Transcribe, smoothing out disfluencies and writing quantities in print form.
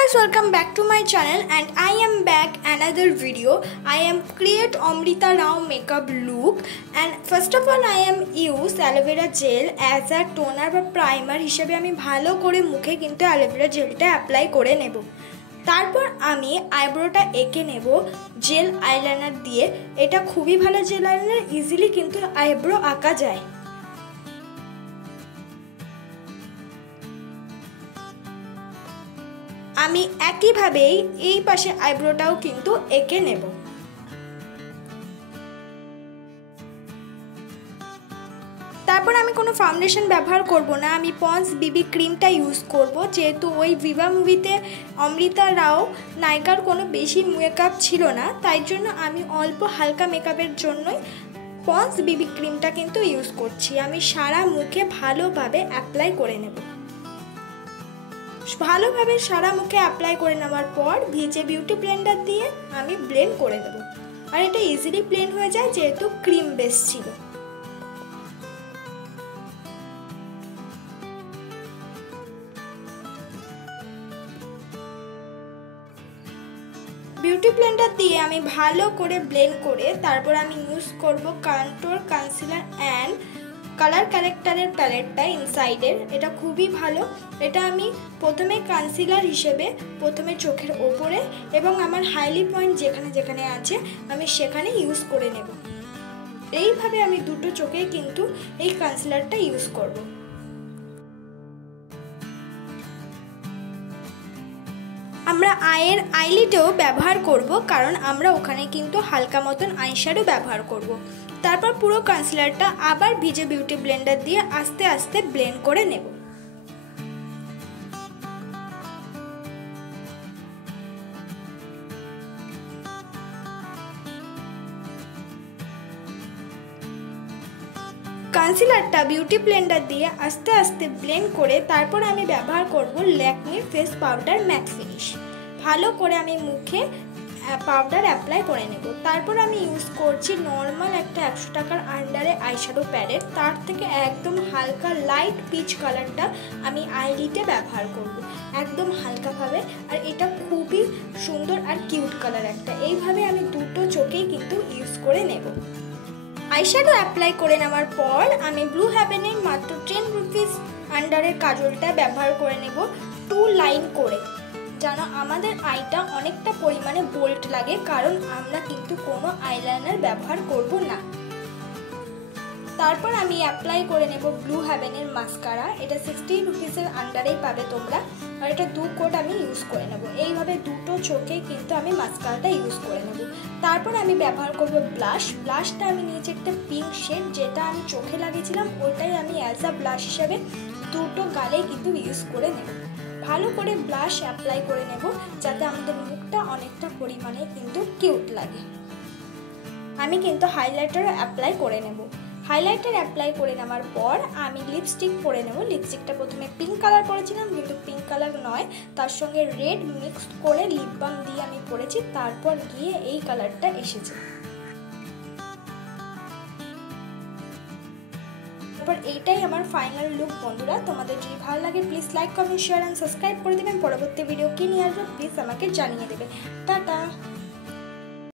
guys, welcome back to my channel and I am back another video. I am create Amrito Rao makeup look and first of all I am use aloe vera gel as a toner বা primer হিসেবে আমি ভালো করে মুখে কিন্তু aloe vera gelটা apply করে নেব। তারপর আমি আইব্রোটা এঁকে নেব জেল আইলাইনার দিয়ে। এটা খুবই ভালো জেল আইলাইনার, ইজিলি কিন্তু আইব্রো আঁকা যায়। আমি একইভাবে এই পাশে আইব্রোটাও কিন্তু এঁকে নেব। তারপর আমি কোনো ফাউন্ডেশন ব্যবহার করব না, আমি পন্স বিবি ক্রিমটা ইউজ করব। যেহেতু ওই ভিভা মুভিতে অমৃতা রাও নায়িকার কোনো বেশি মেকআপ ছিল না, তাই জন্য আমি অল্প হালকা মেকআপের জন্যই পন্স বিবি ক্রিমটা কিন্তু ইউজ করছি। আমি সারা মুখে ভালোভাবে অ্যাপ্লাই করে নেব। ভালোভাবে সারা মুখে অ্যাপ্লাই করে নেওয়ার পর ভিজে বিউটি ব্লেন্ডার দিয়ে আমি ব্লেন্ড করে দেব। আর এটা ইজিলি ব্লেন্ড হয়ে যায় যেহেতু ক্রিম বেস ছিল। বিউটি ব্লেন্ডার দিয়ে আমি ভালো করে ব্লেন্ড করে তারপর আমি ইউজ করব কন্ট্রোল কনসিলার অ্যান্ড কালার কারেক্টারের প্যালেটটা ইনসাইডের। এটা খুবই ভালো। এটা আমি প্রথমে কনসিলার হিসেবে প্রথমে চোখের ওপরে এবং আমার হাইলি পয়েন্ট যেখানে যেখানে আছে আমি সেখানে ইউজ করে নেব। এইভাবে আমি দুটো চোখে কিন্তু এই কনসিলারটা ইউজ করব। আমরা আইলিডেও ব্যবহার করব, কারণ আমরা ওখানে কিন্তু হালকা মতন আইশ্যাডো ব্যবহার করব। তারপর পুরো কনসিলারটা আবার ভিজে বিউটি ব্লেন্ডার দিয়ে আস্তে আস্তে ব্লেন্ড করে নেব। কনসিলারটা বিউটি ব্লেন্ডার দিয়ে আস্তে আস্তে ব্লেন্ড করে তারপর আমি ব্যবহার করব ল্যাকমির ফেস পাউডার ম্যাট ফিনিশ। ভালো করে আমি মুখে পাউডার অ্যাপ্লাই করে নেব। তারপর আমি ইউজ করছি নর্মাল একটা 100 টাকার আন্ডারে আইশ্যাডো প্যালেট। তার থেকে একদম হালকা লাইট পিচ কালারটা আমি আইলিডে ব্যবহার করব, একদম হালকাভাবে। আর এটা খুবই সুন্দর আর কিউট কালার একটা। এইভাবে আমি দুটো চোখেই কিন্তু ইউজ করে নেব। আইশ্যাডো অ্যাপ্লাই করে নেওয়ার পর আমি ব্লু হেভেনের মাত্র 10 রুপিস আন্ডারের কাজলটা ব্যবহার করে নেব 2 লাইন করে, যেন আমাদের আইটা অনেকটা পরিমাণে বোল্ড লাগে, কারণ আমরা কিন্তু কোনো আইলাইনার ব্যবহার করব না। তারপর আমি অ্যাপ্লাই করে নেব ব্লু হেভেনের মাস্কারা। এটা 60 রুপিসের আন্ডারেই পাবে তোমরা। আর এটা 2 কোট আমি ইউজ করে নেব। এইভাবে দুটো চোখে কিন্তু আমি মাস্কারাটা ইউজ করে নেব। তারপর আমি ব্যবহার করব ব্লাশটা আমি নিয়েছি একটা পিঙ্ক শেড, যেটা আমি চোখে লাগিয়েছিলাম ওটাই আমি অ্যাজ আ ব্লাশ হিসাবে দুটো গালে কিন্তু ইউজ করে নেব। ভালো করে ব্লাশ অ্যাপ্লাই করে নেব যাতে আমাদের মুখটা অনেকটা পরিমাণে কিন্তু কিউট লাগে। আমি কিন্তু হাইলাইটারও অ্যাপ্লাই করে নেব। হাইলাইটার অ্যাপ্লাই করে নেওয়ার পর আমি লিপস্টিক পরে নেব। লিপস্টিকটা প্রথমে পিঙ্ক কালার পরেছিলাম, কিন্তু পিঙ্ক কালার নয়, তার সঙ্গে রেড মিক্স করে লিপ বাম দিয়ে আমি পরেছি। তারপর গিয়ে এই কালারটা এসেছে। তারপর এইটাই আমার ফাইনাল লুক বন্ধুরা। তোমাদের যদি ভালো লাগে please like, comment, share and subscribe করে দেবেন। পরবর্তী ভিডিও কি নিয়ে আসবে প্লিজ আমাকে জানিয়ে দেবে। টাটা।